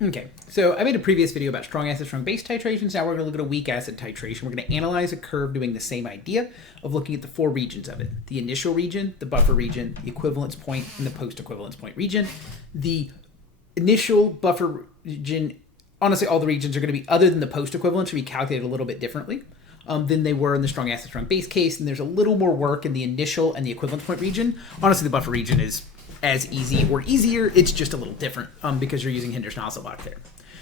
Okay, so I made a previous video about strong acid, strong base titrations. Now we're going to look at a weak acid titration. We're going to analyze a curve doing the same idea of looking at the four regions of it. The initial region, the buffer region, the equivalence point, and the post-equivalence point region. The initial buffer region, honestly, all the regions are going to be, other than the post-equivalence, will be calculated a little bit differently than they were in the strong acid, strong base case. And there's a little more work in the initial and the equivalence point region. Honestly, the buffer region is as easy or easier, it's just a little different because you're using Henderson-Hasselbalch there.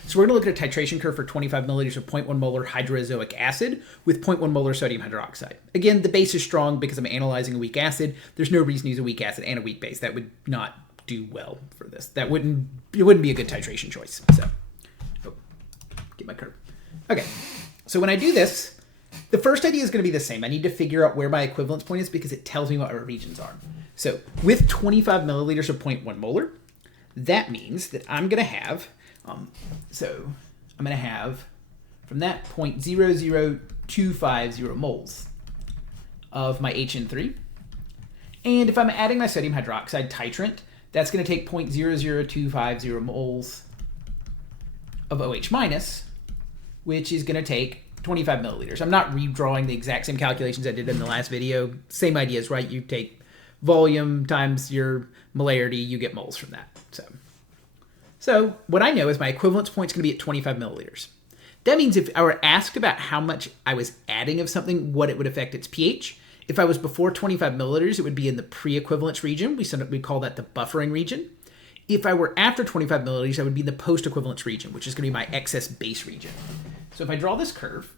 So we're going to look at a titration curve for 25 milliliters of 0.1 molar hydroazoic acid with 0.1 molar sodium hydroxide. Again, the base is strong because I'm analyzing a weak acid. There's no reason to use a weak acid and a weak base. That would not do well for this. It wouldn't be a good titration choice. So, get my curve. Okay, so when I do this, the first idea is going to be the same. I need to figure out where my equivalence point is because it tells me what our regions are. So with 25 milliliters of 0.1 molar, that means that I'm going to have, from that 0.00250 moles of my HN3. And if I'm adding my sodium hydroxide titrant, that's going to take 0.00250 moles of OH minus, which is going to take 25 milliliters. I'm not redrawing the exact same calculations I did in the last video. Same ideas, right? You take volume times your molarity, you get moles from that. So what I know is my equivalence point is going to be at 25 milliliters. That means if I were asked about how much I was adding of something, what it would affect its pH, if I was before 25 milliliters, it would be in the pre-equivalence region. We call that the buffering region. If I were after 25 milliliters, I would be in the post-equivalence region, which is going to be my excess base region. So if I draw this curve,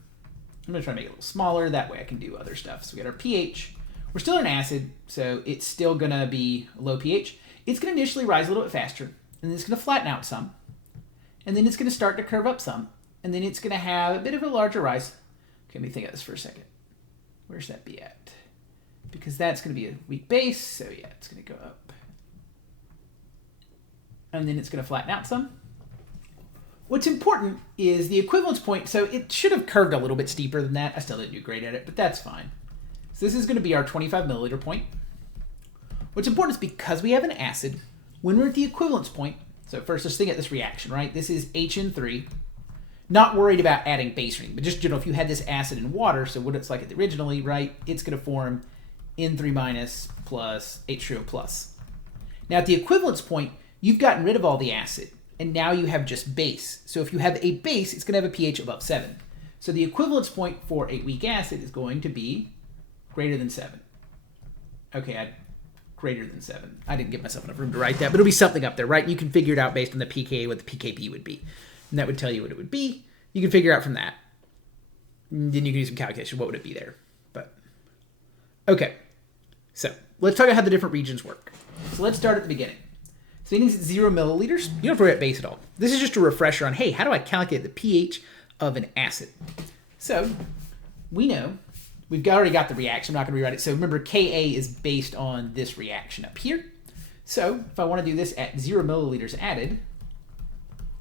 I'm going to try to make it a little smaller. That way I can do other stuff. So we got our pH. We're still in acid, so it's still going to be low pH. It's going to initially rise a little bit faster, and then it's going to flatten out some. And then it's going to start to curve up some. And then it's going to have a bit of a larger rise. Okay, let me think of this for a second. Where's that be at? Because that's going to be a weak base, so yeah, it's going to go up. And then it's going to flatten out some. What's important is the equivalence point. So it should have curved a little bit steeper than that. I still didn't do great at it, but that's fine. So this is going to be our 25 milliliter point. What's important is because we have an acid, when we're at the equivalence point, so first let's think at this reaction, right? This is HN3. Not worried about adding base ring, but just, if you had this acid in water, so what it's like originally, right? It's going to form N3 minus plus H3O plus. Now at the equivalence point, you've gotten rid of all the acid, and now you have just base. So if you have a base, it's going to have a pH above 7. So the equivalence point for a weak acid is going to be greater than 7. Okay, greater than 7. I didn't give myself enough room to write that, but it'll be something up there, right? And you can figure it out based on the pKa what the pKb would be. And that would tell you what it would be. You can figure out from that. And then you can do some calculation. What would it be there? But okay, so let's talk about how the different regions work. So let's start at the beginning. So it means it's 0 milliliters. You don't have to worry about base at all. This is just a refresher on, hey, how do I calculate the pH of an acid? So we know we've already got the reaction. I'm not going to rewrite it. So remember, Ka is based on this reaction up here. So if I want to do this at 0 milliliters added,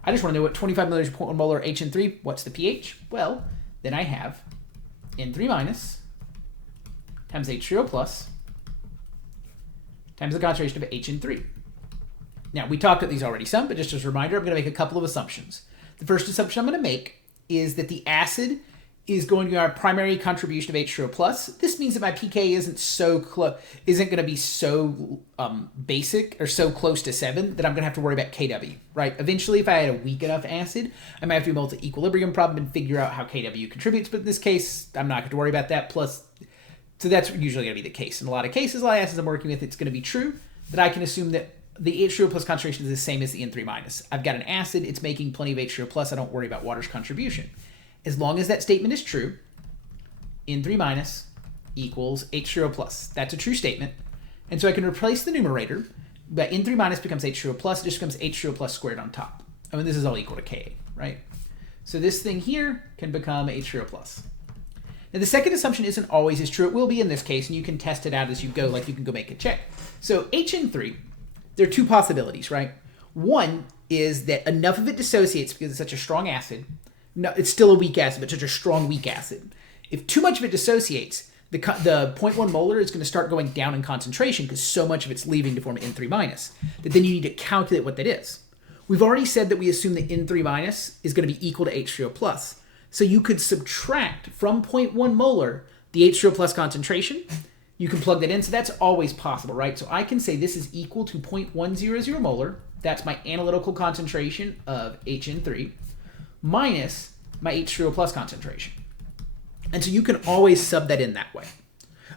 I just want to know what 25 milliliters per 0.1 molar HN3, what's the pH? Well, then I have N3 minus times H3O plus times the concentration of HN3. Now, we talked about these already some, but just as a reminder, I'm going to make a couple of assumptions. The first assumption I'm going to make is that the acid is going to be our primary contribution of H3O plus. This means that my pK isn't going to be so basic or so close to 7 that I'm going to have to worry about Kw, right? Eventually, if I had a weak enough acid, I might have to do a multi-equilibrium problem and figure out how Kw contributes. But in this case, I'm not going to worry about that. Plus, so that's usually going to be the case. In a lot of cases, a lot of acids I'm working with, it's going to be true that I can assume that the H3O plus concentration is the same as the N3 minus. I've got an acid, it's making plenty of H3O plus. I don't worry about water's contribution. As long as that statement is true, N3 minus equals H3O plus. That's a true statement. And so I can replace the numerator, but N3 minus becomes H3O plus. It just becomes H3O plus squared on top. I mean, this is all equal to Ka, right? So this thing here can become H3O plus. Now, the second assumption isn't always as true. It will be in this case, and you can test it out as you go, like you can go make a check. So HN3, there are two possibilities, right? One is that enough of it dissociates because it's such a strong acid. No, it's still a weak acid, but such a strong weak acid. If too much of it dissociates, the 0.1 molar is going to start going down in concentration because so much of it's leaving to form N3 minus, that then you need to calculate what that is. we've already said that we assume that N3 minus is going to be equal to H3O plus. So you could subtract from 0.1 molar the H3O plus concentration. You can plug that in, so that's always possible, right? So I can say this is equal to 0.100 molar. That's my analytical concentration of HN3 minus my H3O plus concentration. And so you can always sub that in that way,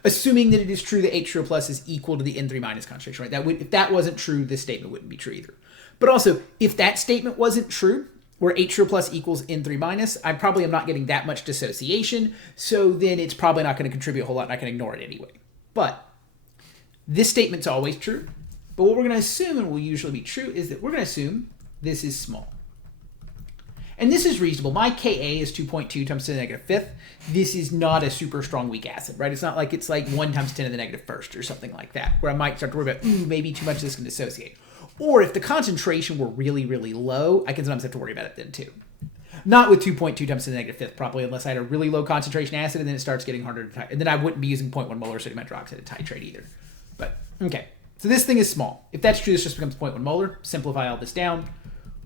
assuming that it is true that H3O plus is equal to the N3 minus concentration, right? If that wasn't true, this statement wouldn't be true either. But also, if that statement wasn't true, where H3O plus equals N3 minus, I probably am not getting that much dissociation, so then it's probably not going to contribute a whole lot, and I can ignore it anyway. But this statement's always true. But what we're going to assume, and will usually be true, is that we're going to assume this is small. And this is reasonable. My Ka is 2.2 times 10 to the negative fifth. This is not a super strong weak acid, right? It's not like it's like 1 times 10 to the negative first or something like that, where I might start to worry about, maybe too much of this can dissociate. Or if the concentration were really, really low, I can sometimes have to worry about it then too. Not with 2.2 times to the negative fifth, probably, unless I had a really low concentration acid, and then it starts getting harder to titrate. And then I wouldn't be using 0.1 molar sodium hydroxide to titrate either. But, okay. So this thing is small. If that's true, this just becomes 0.1 molar. Simplify all this down.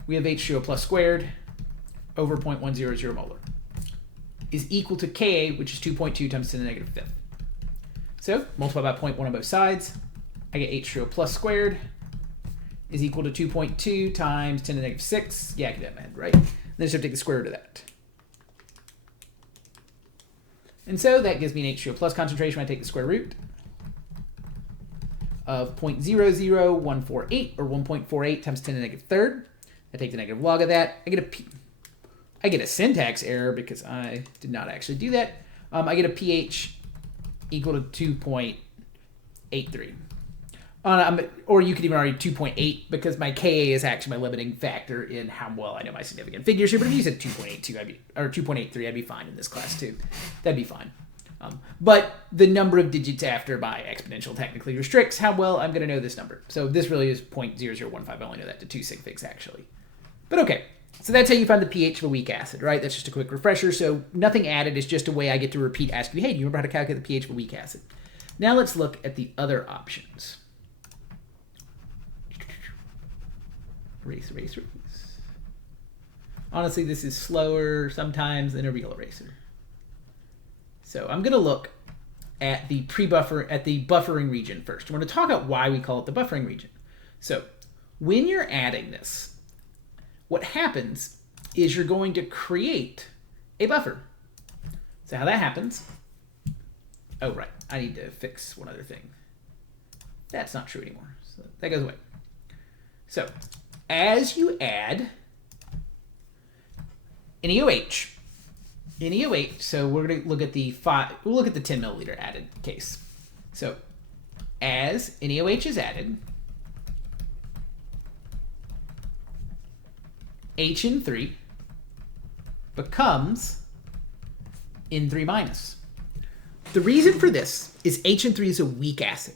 We have H3O plus squared over 0.100 molar is equal to Ka, which is 2.2 times 10 to the negative fifth. So multiply by 0.1 on both sides. I get H3O plus squared is equal to 2.2 times 10 to the negative 6. Yeah, I can do that in my head, right? Then I just have to take the square root of that. And so that gives me an H3O plus concentration when I take the square root of 0.00148, or 1.48 times 10 to the negative third. I take the negative log of that. I get a syntax error because I did not actually do that. I get a pH equal to 2.83. Or you could even argue 2.8 because my Ka is actually my limiting factor in how well I know my significant figures here. But if you said 2.82, or 2.83, I'd be fine in this class too. That'd be fine. But the number of digits after my exponential technically restricts how well I'm going to know this number. So this really is 0.0015. I only know that to 2 sig figs actually. But okay. So that's how you find the pH of a weak acid, right? That's just a quick refresher. So nothing added is just a way I get to repeat asking you, hey, do you remember how to calculate the pH of a weak acid? Now let's look at the other options. Erase. Honestly, this is slower sometimes than a real eraser. So I'm going to look at the buffering region first. I want to talk about why we call it the buffering region. So when you're adding this, what happens is you're going to create a buffer. So how that happens, oh, right, I need to fix one other thing. That's not true anymore, so that goes away. So as you add NeOH, so we're going to look at we'll look at the 10 milliliter added case. So as NeOH is added, HN3 becomes N3 minus. The reason for this is HN3 is a weak acid.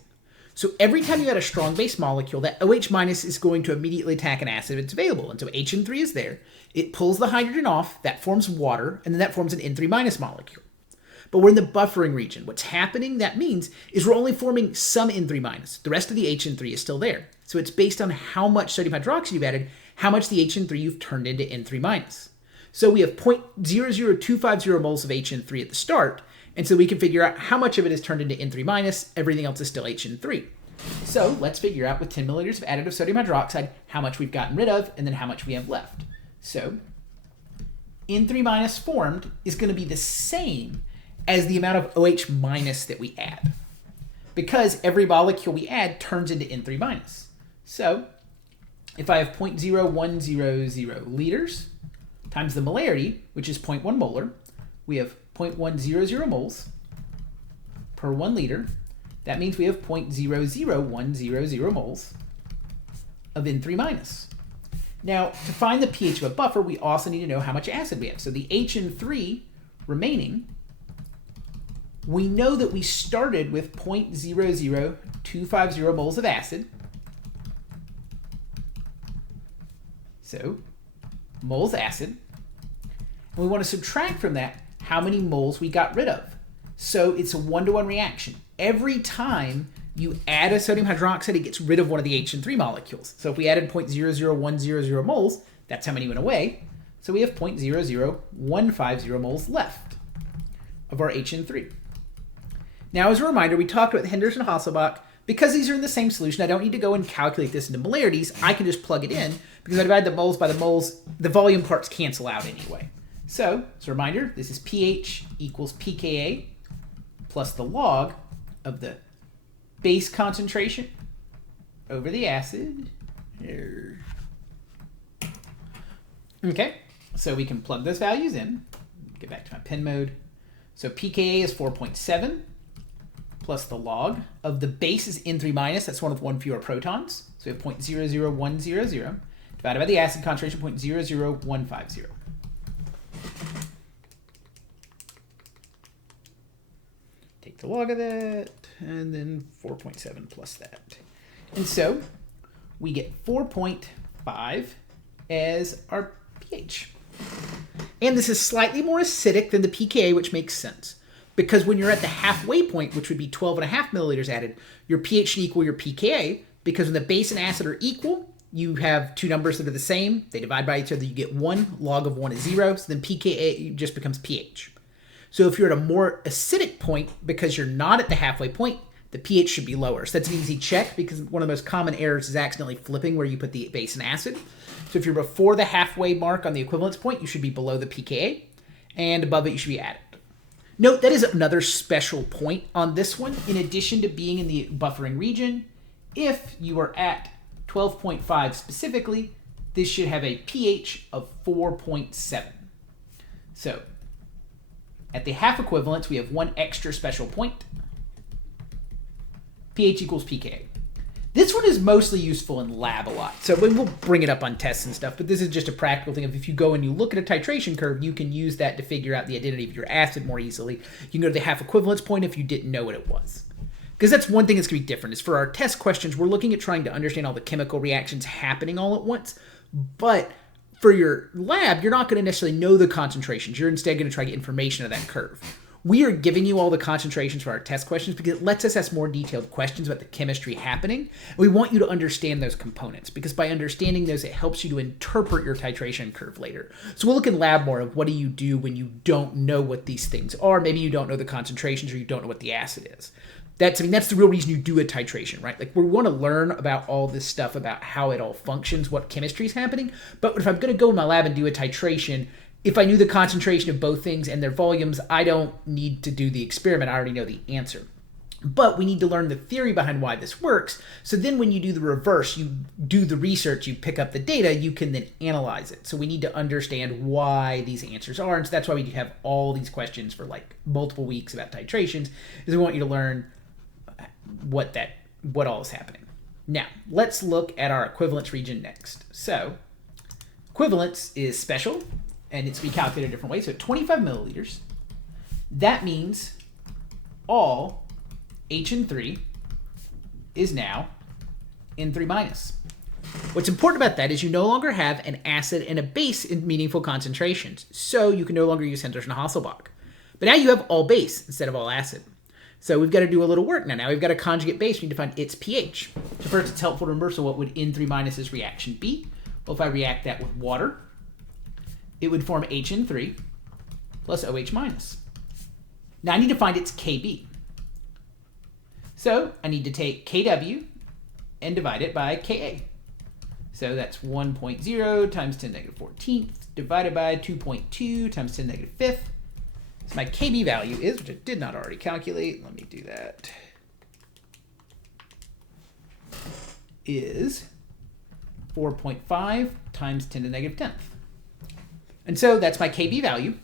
So every time you add a strong base molecule, that OH minus is going to immediately attack an acid if it's available. And so HN3 is there. It pulls the hydrogen off, that forms water, and then that forms an N3 minus molecule. But we're in the buffering region. What's happening, that means, is we're only forming some N3 minus. The rest of the HN3 is still there. So it's based on how much sodium hydroxide you've added, how much the HN3 you've turned into N3 minus. So we have 0.00250 moles of HN3 at the start, and so we can figure out how much of it is turned into N3 minus, everything else is still HN3. So let's figure out with 10 milliliters of additive sodium hydroxide how much we've gotten rid of and then how much we have left. So N3 minus formed is going to be the same as the amount of OH minus that we add, because every molecule we add turns into N3 minus. So if I have 0.0100 liters times the molarity, which is 0.1 molar, we have 0.100 moles per 1 liter. That means we have 0.00100 moles of N3 minus. Now, to find the pH of a buffer, we also need to know how much acid we have. So the HN3 remaining, we know that we started with 0.00250 moles of acid. So moles acid. And we want to subtract from that how many moles we got rid of. So it's a 1-to-1 reaction. Every time you add a sodium hydroxide, it gets rid of one of the HN3 molecules. So if we added 0.00100 moles, that's how many went away. So we have 0.00150 moles left of our HN3. Now, as a reminder, we talked about the Henderson-Hasselbalch. Because these are in the same solution, I don't need to go and calculate this into molarities. I can just plug it in, because I divide the moles by the moles, the volume parts cancel out anyway. So, as a reminder, this is pH equals pKa plus the log of the base concentration over the acid. Okay, so we can plug those values in. Get back to my pen mode. So pKa is 4.7 plus the log of the base is N3 minus. That's one with one fewer protons. So we have 0.00100 divided by the acid concentration, 0.00150. Take the log of that, and then 4.7 plus that. And so we get 4.5 as our pH. And this is slightly more acidic than the pKa, which makes sense. Because when you're at the halfway point, which would be 12.5 milliliters added, your pH should equal your pKa, because when the base and acid are equal, you have two numbers that are the same. They divide by each other, you get 1. Log of 1 is 0, so then pKa just becomes pH. So if you're at a more acidic point, because you're not at the halfway point, the pH should be lower. So that's an easy check, because one of the most common errors is accidentally flipping where you put the base and acid. So if you're before the halfway mark on the equivalence point, you should be below the pKa, and above it you should be at it. Note, that is another special point on this one. In addition to being in the buffering region, if you are at 12.5 specifically, this should have a pH of 4.7. So at the half equivalence, we have one extra special point. pH equals pKa. This one is mostly useful in lab a lot. So we'll bring it up on tests and stuff, but this is just a practical thing of if you go and you look at a titration curve, you can use that to figure out the identity of your acid more easily. You can go to the half equivalence point if you didn't know what it was. Because that's one thing that's going to be different is for our test questions, we're looking at trying to understand all the chemical reactions happening all at once. But for your lab, you're not going to necessarily know the concentrations. You're instead going to try to get information of that curve. We are giving you all the concentrations for our test questions because it lets us ask more detailed questions about the chemistry happening. We want you to understand those components because by understanding those, it helps you to interpret your titration curve later. So we'll look in lab more of what do you do when you don't know what these things are. Maybe you don't know the concentrations or you don't know what the acid is. That's the real reason you do a titration, right? Like we want to learn about all this stuff about how it all functions, what chemistry is happening. But if I'm going to go in my lab and do a titration, if I knew the concentration of both things and their volumes, I don't need to do the experiment. I already know the answer. But we need to learn the theory behind why this works. So then when you do the reverse, you do the research, you pick up the data, you can then analyze it. So we need to understand why these answers are. And so that's why we have all these questions for like multiple weeks about titrations, is we want you to learn what all is happening. Now, let's look at our equivalence region next. So equivalence is special. And it's to be calculated a different way. So 25 milliliters, that means all HN3 is now N3 minus. What's important about that is you no longer have an acid and a base in meaningful concentrations. So you can no longer use Henderson-Hasselbalch. But now you have all base instead of all acid. So we've got to do a little work now. Now we've got a conjugate base. We need to find its pH. So first it's helpful to remember, so what would N3 minus's reaction be? Well, if I react that with water, it would form HN3 plus OH minus. Now I need to find its Kb. So I need to take Kw and divide it by Ka. So that's 1.0 times 10 to the negative 14th divided by 2.2 times 10 to the negative 5th. So my Kb value is, which I did not already calculate, let me do that, is 4.5 times 10 to the negative 10th. And so that's my Kb value.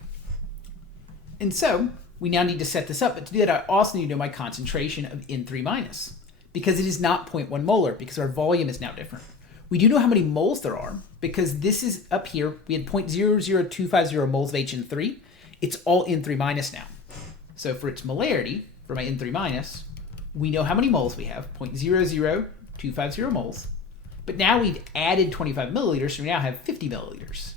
And so we now need to set this up. But to do that, I also need to know my concentration of N3 minus because it is not 0.1 molar because our volume is now different. We do know how many moles there are because this is up here. We had 0.00250 moles of HN3. It's all N3 minus now. So for its molarity, for my N3 minus, we know how many moles we have, 0.00250 moles. But now we've added 25 milliliters, so we now have 50 milliliters.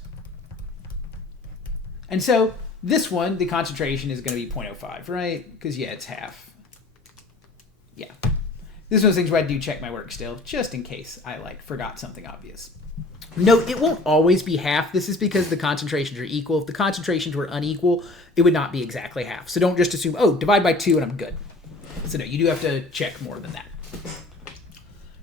And so this one, the concentration is going to be 0.05, right? Because, yeah, it's half. Yeah. This is one of those things where I do check my work still, just in case I forgot something obvious. Note, it won't always be half. This is because the concentrations are equal. If the concentrations were unequal, it would not be exactly half. So don't just assume, oh, divide by 2 and I'm good. So no, you do have to check more than that.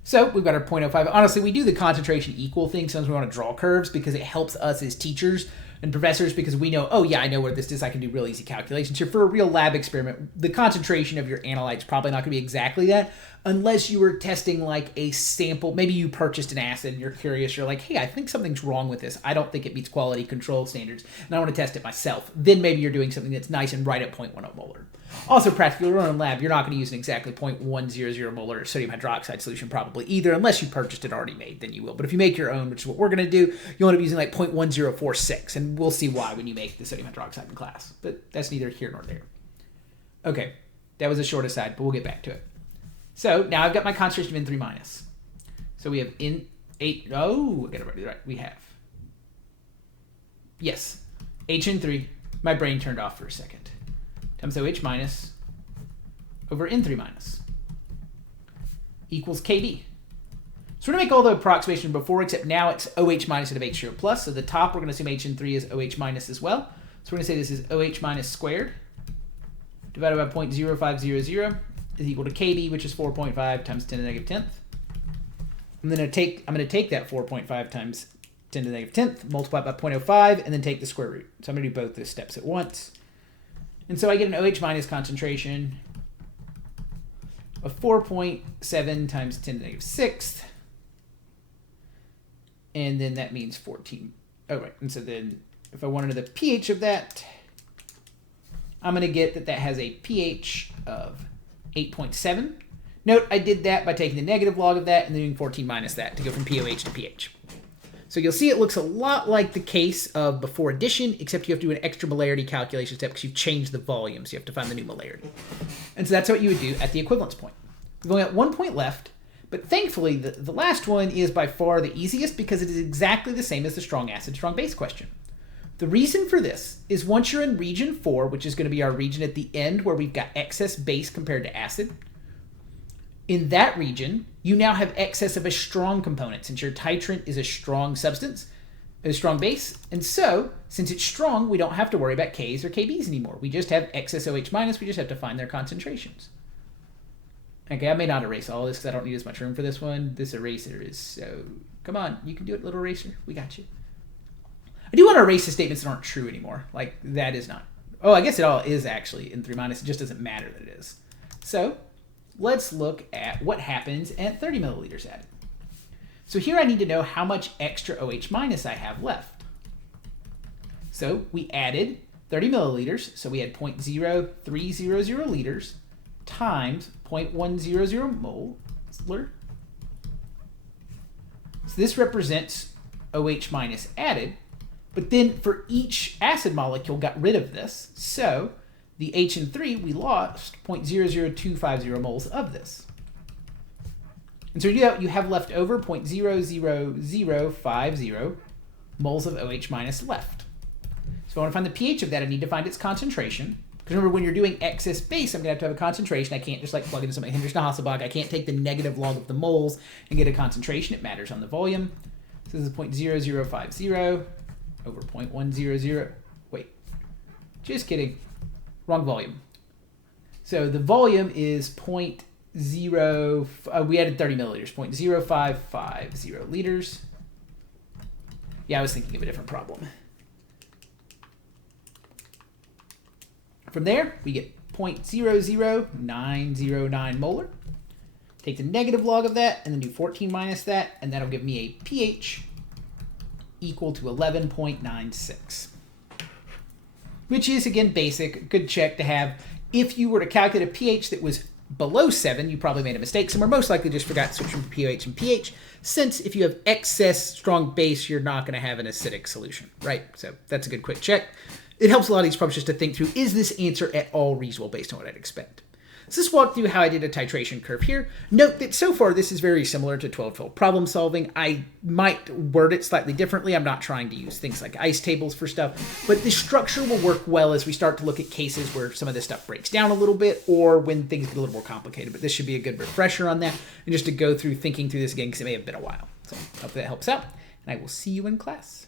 So we've got our 0.05. Honestly, we do the concentration equal thing. Sometimes we want to draw curves because it helps us as teachers and professors because we know, oh yeah, I know where this is. I can do real easy calculations here. For a real lab experiment, the concentration of your analyte's probably not going to be exactly that unless you were testing like a sample. Maybe you purchased an acid and you're curious. You're like, hey, I think something's wrong with this. I don't think it meets quality control standards and I want to test it myself. Then maybe you're doing something that's nice and right at 0.10 molar. Also, practically, in a lab, you're not going to use an exactly 0.100 molar sodium hydroxide solution probably either, unless you purchased it already made, then you will. But if you make your own, which is what we're going to do, you'll end up using like 0.1046, and we'll see why when you make the sodium hydroxide in class. But that's neither here nor there. Okay, that was a short aside, but we'll get back to it. So now I've got my concentration of N3-. So we have N8, oh, I got it right. We have, yes, HN3. My brain turned off for a second. Times OH- over N3- equals Kb. So we're going to make all the approximations before, except now it's OH- instead of H0 plus. So the top, we're going to assume HN3 is OH- as well. So we're going to say this is OH- squared divided by 0.0500 is equal to Kb, which is 4.5 times 10 to the negative 10th. I'm going to take that 4.5 times 10 to the negative 10th, multiply it by 0.05, and then take the square root. So I'm going to do both those steps at once. And so I get an OH- concentration of 4.7 times 10 to the negative 6th. And then that means 14. Oh, right. And so then if I want to know the pH of that, I'm going to get that has a pH of 8.7. Note, I did that by taking the negative log of that and then doing 14 minus that to go from POH to pH. So you'll see it looks a lot like the case of before addition, except you have to do an extra molarity calculation step because you've changed the volume, so you have to find the new molarity. And so that's what you would do at the equivalence point. We've only got 1 point left, but thankfully the last one is by far the easiest because it is exactly the same as the strong acid, strong base question. The reason for this is once you're in region 4, which is going to be our region at the end where we've got excess base compared to acid, in that region, you now have excess of a strong component since your titrant is a strong substance, a strong base. And so, since it's strong, we don't have to worry about Ks or Kbs anymore. We just have excess OH-, we just have to find their concentrations. Okay, I may not erase all this because I don't need as much room for this one. This eraser is so... Come on, you can do it, little eraser. We got you. I do want to erase the statements that aren't true anymore. Like, that is not... Oh, I guess it all is actually N3-. It just doesn't matter that it is. So... let's look at what happens at 30 milliliters added. So here I need to know how much extra OH- I have left. So we added 30 milliliters, so we had 0.0300 liters times 0.100 molar. So this represents OH- added, but then for each acid molecule got rid of this, so the HN3, we lost 0.00250 moles of this. And so to do that, you have left over 0.00050 moles of OH- left. So if I want to find the pH of that, I need to find its concentration. Because remember, when you're doing excess base, I'm going to have a concentration. I can't just like plug into something like Henderson-Hasselbalch. I can't take the negative log of the moles and get a concentration. It matters on the volume. So this is 0.0050 over 0.100. Wait, just kidding. Wrong volume. So the volume is 0.0, we added 30 milliliters, 0.0550 liters. Yeah, I was thinking of a different problem. From there, we get 0.00909 molar. Take the negative log of that and then do 14 minus that, and that'll give me a pH equal to 11.96. Which is, again, basic, good check to have. If you were to calculate a pH that was below 7, you probably made a mistake somewhere. Most likely just forgot to switch from pH and pH, since if you have excess strong base, you're not going to have an acidic solution, right? So that's a good quick check. It helps a lot of these problems just to think through, is this answer at all reasonable based on what I'd expect? So let's walk through how I did a titration curve here. Note that so far this is very similar to 12-12 problem solving. I might word it slightly differently. I'm not trying to use things like ice tables for stuff, but the structure will work well as we start to look at cases where some of this stuff breaks down a little bit or when things get a little more complicated. But this should be a good refresher on that and just to go through thinking through this again because it may have been a while. So hopefully that helps out, and I will see you in class.